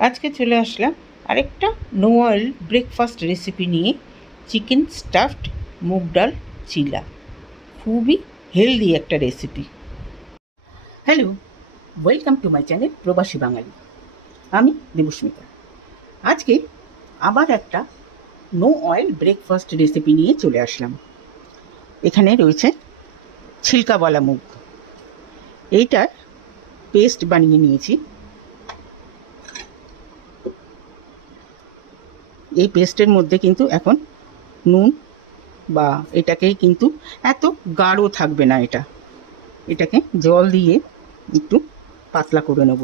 আজকে চলে আসলাম আরেকটা নো অয়েল ব্রেকফাস্ট রেসিপি নিয়ে চিকেন স্টাফড মুগ ডাল চিলা খুবই হেলদি একটা recipe hello welcome to my channel Probashi Bangali. আমি দেবস্মিতা। আজকে আবার একটা নো অয়েল ব্রেকফাস্ট রেসিপি নিয়ে চলে আসলাম। এখানে রয়েছে ছিলকাওয়ালা মুগ। এইটার পেস্ট বানিয়ে নিয়েছি। এই পেস্টের মধ্যে কিন্তু এখন নুন বা এটাকেই কিন্তু এত গাঢ় থাকবে না এটা। এটাকে জল দিয়ে একটু পাতলা করে নেব।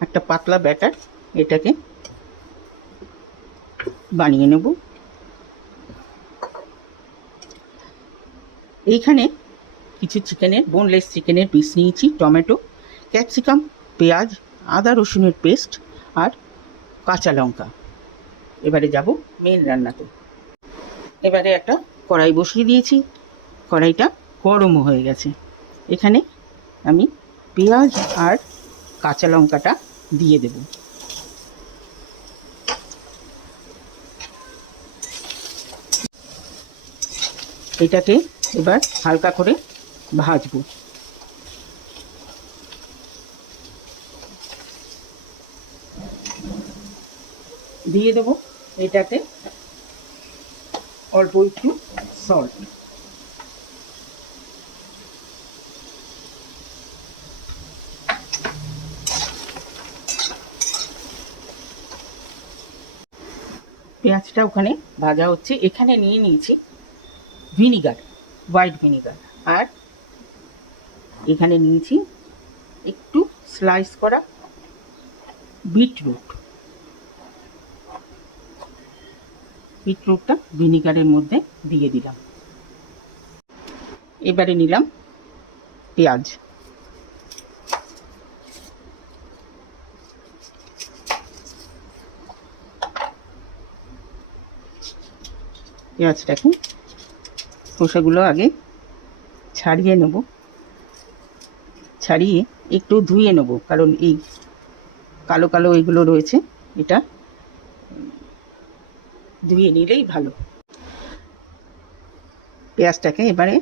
একটা পাতলা ব্যাটার এটাকে বানিয়ে নেব। এইখানে কিছু চিকেনের বোনলেস চিকেনের পিস নিয়েছি, টমেটো ক্যাপসিকাম পেঁয়াজ, আদা রসুনের পেস্ট আর কাঁচা লঙ্কা। এবারে যাব মেন রান্নাতে। এবারে একটা কড়াই বসিয়ে দিয়েছি। কড়াইটা গরমও হয়ে গেছে। এখানে আমি পেঁয়াজ আর কাঁচা লঙ্কাটা দিয়ে দেব। এটাকে এবার হালকা করে ভাজবো। দিয়ে দেবো এটাতে অল্প একটু সল্ট পেঁয়াজটা ওখানে ভাজা হচ্ছে। এখানে নিয়ে নিয়েছি ভিনিগার হোয়াইট ভিনিগার আর এখানে নিয়েছি একটু স্লাইস করা বিটরুট বিটরুটটা ভিনিগারের মধ্যে দিয়ে দিলাম। এবারে নিলাম পেঁয়াজ। পেঁয়াজটাকে খোসাগুলো আগে ছাড়িয়ে নেব। ছাড়িয়ে একটু ধুয়ে নেব, কারণ এই কালো কালো এগুলো রয়েছে, এটা ধুয়ে নিলেই ভালো। পেঁয়াজটাকে এবারে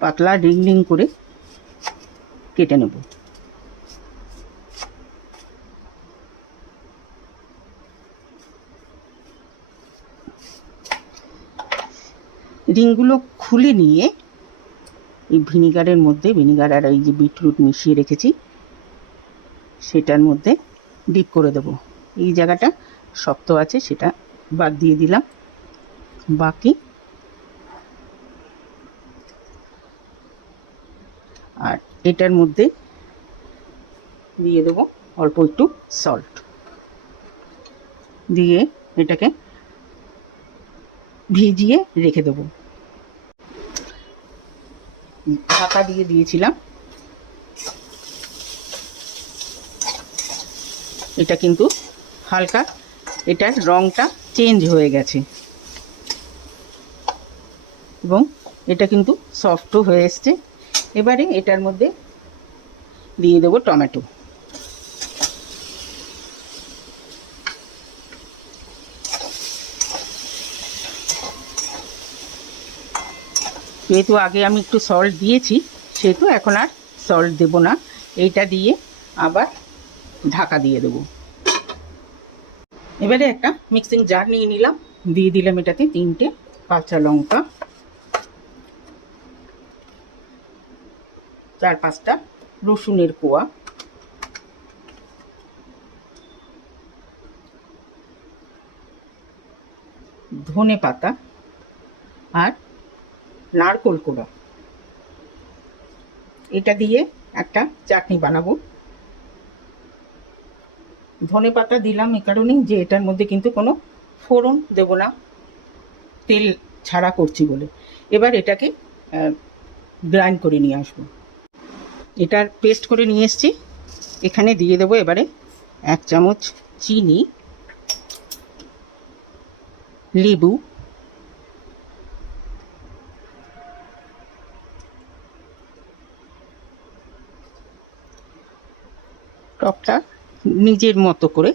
পাতলা রিং রিং করে কেটে নেব। রিংগুলো খুলে নিয়ে এই ভিনিগারের মধ্যে, ভিনিগার আর এই যে বিটরুট মিশিয়ে রেখেছি, সেটার মধ্যে ডিপ করে দেব। এই জায়গাটা শক্ত আছে, সেটা বাদ দিয়ে দিলাম। বাকি আর এটার মধ্যে দিয়ে দেবো অল্প একটু সল্ট দিয়ে এটাকে ভিজিয়ে রেখে দেবো। ঢাকা দিয়ে দিয়েছিলাম। এটা কিন্তু হালকা। এটার রংটা চেঞ্জ হয়ে গেছে। এবং এটা কিন্তু সফটও হয়ে এসছে। এবারে এটার মধ্যে দিয়ে দেবো টমেটো। যেহেতু আগে আমি একটু সল্ট দিয়েছি, সেহেতু এখন আর সল্ট দেবো না। এইটা দিয়ে আবার ঢাকা দিয়ে দেবো। এবারে একটা মিক্সিং জার নিয়ে নিলাম। দিয়ে দিলাম এটাতে তিনটে কাঁচা লঙ্কা। চার পাঁচটা রসুনের কোয়া। ধনে পাতা আর নারকোল কোড়া। এটা দিয়ে একটা চাটনি বানাবো। ধনে পাতা দিলাম এ কারণেই যে এটার মধ্যে কিন্তু কোনো ফোড়ন দেব না। তেল ছাড়া করছি বলে। এবার এটাকে গ্রাইন্ড করে নিয়ে আসব। এটার পেস্ট করে নিয়ে এসছি। এখানে দিয়ে দেবো এবারে এক চামচ চিনি, লেবু নিজের মতো করে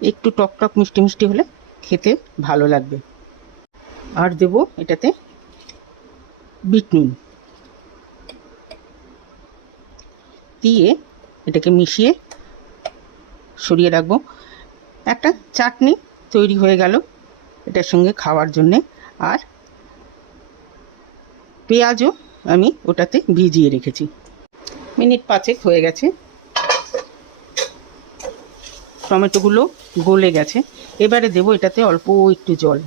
একটু টক টক মিষ্টি মিষ্টি হলে খেতে ভালো লাগবে। আর দেব এটাতে বিট নুন দিয়ে এটাকে মিশিয়ে সরিয়ে রাখব। একটা চাটনি তৈরি হয়ে গেল এটার সঙ্গে খাওয়ার জন্যে। আর পেঁয়াজও আমি ওটাতে ভিজিয়ে রেখেছি। মিনিট পাঁচেক হয়ে গেছে। টমেটোগুলো গলে গেছে। এবারে দেবো এটাতে অল্প একটু জল।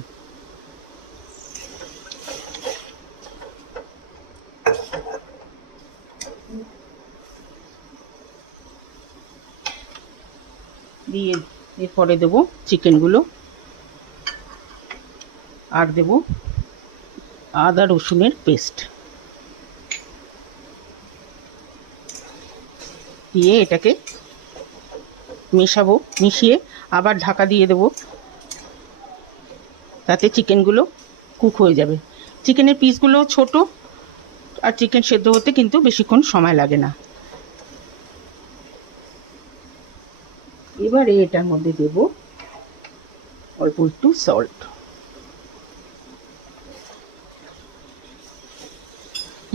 দিয়ে এরপরে দেবো চিকেনগুলো। আর দেবো আদা রসুনের পেস্ট। দিয়ে এটাকে মেশাবো, মিশিয়ে আবার ঢাকা দিয়ে দেবো। তাতে চিকেনগুলো কুক হয়ে যাবে। চিকেনের পিসগুলো ছোট আর চিকেন সেদ্ধ হতে কিন্তু বেশিক্ষণ সময় লাগে না। এবারে এটার মধ্যে দেব অল্প একটু সল্ট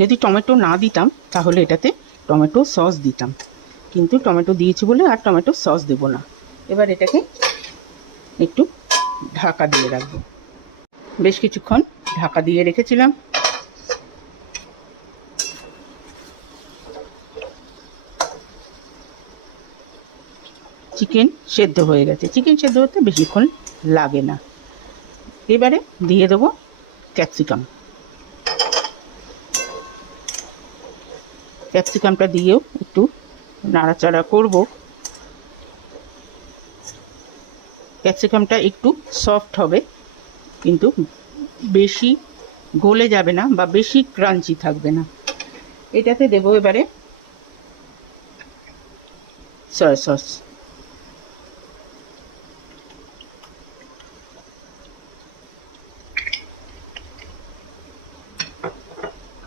যদি টমেটো না দিতাম, তাহলে এটাতে টমেটো সস দিতাম। কিন্তু টমেটো দিয়েছি বলে আর টমেটো সস দেব না। এবার এটাকে একটু ঢাকা দিয়ে রাখব। বেশ কিছুক্ষণ ঢাকা দিয়ে রেখেছিলাম। চিকেন সেদ্ধ হয়ে গেছে। চিকেন সেদ্ধ হতে বেশিক্ষণ লাগে না। এবারে দিয়ে দেবো ক্যাপসিকাম। ক্যাপসিকামটা দিয়েও একটু নাড়াচাড়া করব। ক্যাপসিকামটা একটু সফট হবে, কিন্তু বেশি গলে যাবে না বা বেশি ক্রাঞ্চি থাকবে না। এটাতে দেবো এবারে সয়া সস।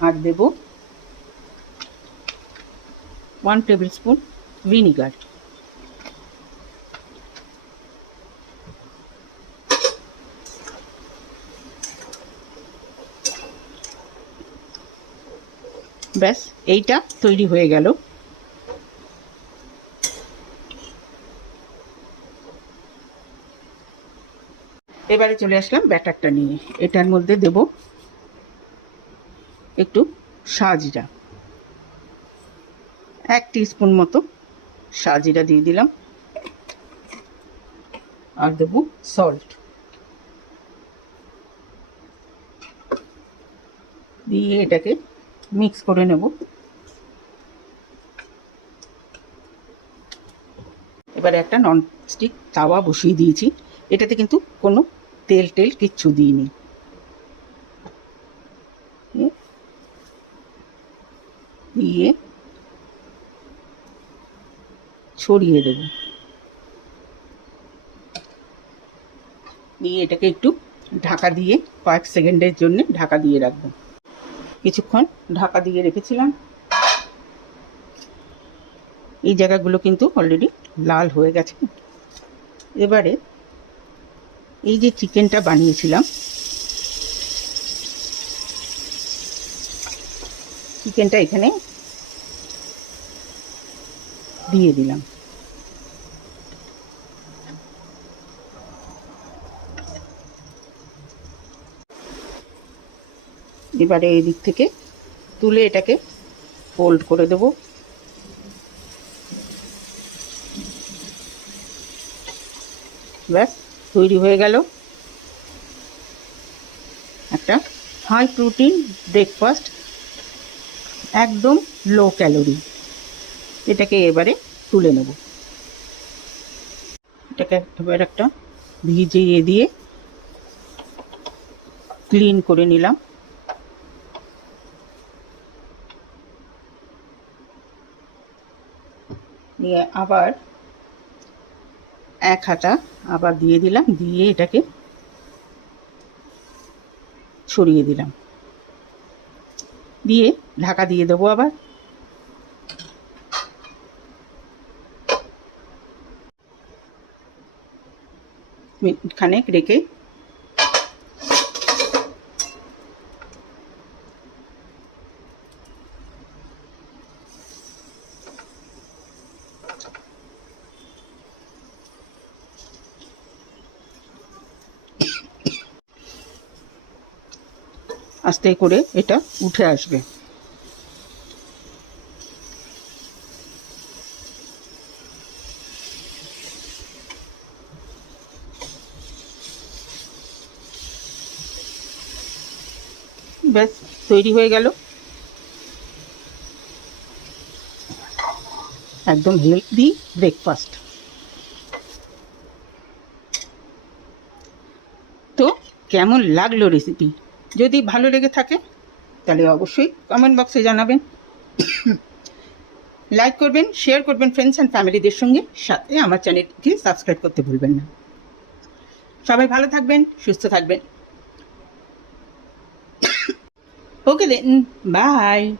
আর দেব ওয়ান টেবিল স্পুন ভিনিগার ব্যাস, এইটা তৈরি হয়ে গেল। এবারে চলে আসলাম ব্যাটারটা নিয়ে। এটার মধ্যে দেব একটু সাজিরা। এক স্পুন মতো সাজিরা দিয়ে দিলাম। আর দেব সল্ট দিয়ে এটাকে মিক্স করে নেব। এবারে একটা নন স্টিক তাওয়া বসিয়ে দিয়েছি। এটাতে কিন্তু কোনো তেল টেল কিচ্ছু দিইনি। দিয়ে ছড়িয়ে দেব। দিয়ে এটাকে একটু ঢাকা দিয়ে কয়েক সেকেন্ডের জন্য ঢাকা দিয়ে রাখব। কিছুক্ষণ ঢাকা দিয়ে রেখেছিলাম। এই জায়গাগুলো কিন্তু অলরেডি লাল হয়ে গেছে। এবারে এই যে চিকেনটা বানিয়েছিলাম, চিকেনটা এখানে দিয়ে দিলাম। এবারে এই দিক থেকে তুলে এটাকে ফোল্ড করে দেব। ব্যাস, তৈরি হয়ে গেল। একটা হাই প্রোটিন ব্রেকফাস্ট একদম লো ক্যালোরি এটাকে এবারে তুলে নেব। এটাকে এবার একটা ভিজিয়ে দিয়ে ক্লিন করে নিলাম। দিয়ে আবার এক হাতা আবার দিয়ে দিলাম, দিয়ে এটাকে সরিয়ে দিলাম। দিয়ে ঢাকা দিয়ে দেবো আবার। মিনিট খানেক রেখে আস্তে করে এটা উঠে আসবে। ব্যাস, তৈরি হয়ে গেল। একদম হেলদি ব্রেকফাস্ট। তো কেমন লাগল রেসিপি যদি ভালো লেগে থাকে, তাহলে অবশ্যই কমেন্ট বক্সে জানাবেন। লাইক করবেন শেয়ার করবেন ফ্রেন্ডস অ্যান্ড ফ্যামিলিদের সঙ্গে। সাথে আমার চ্যানেলকে সাবস্ক্রাইব করতে ভুলবেন না। সবাই ভালো থাকবেন, সুস্থ থাকবেন। ওকে দেন বাই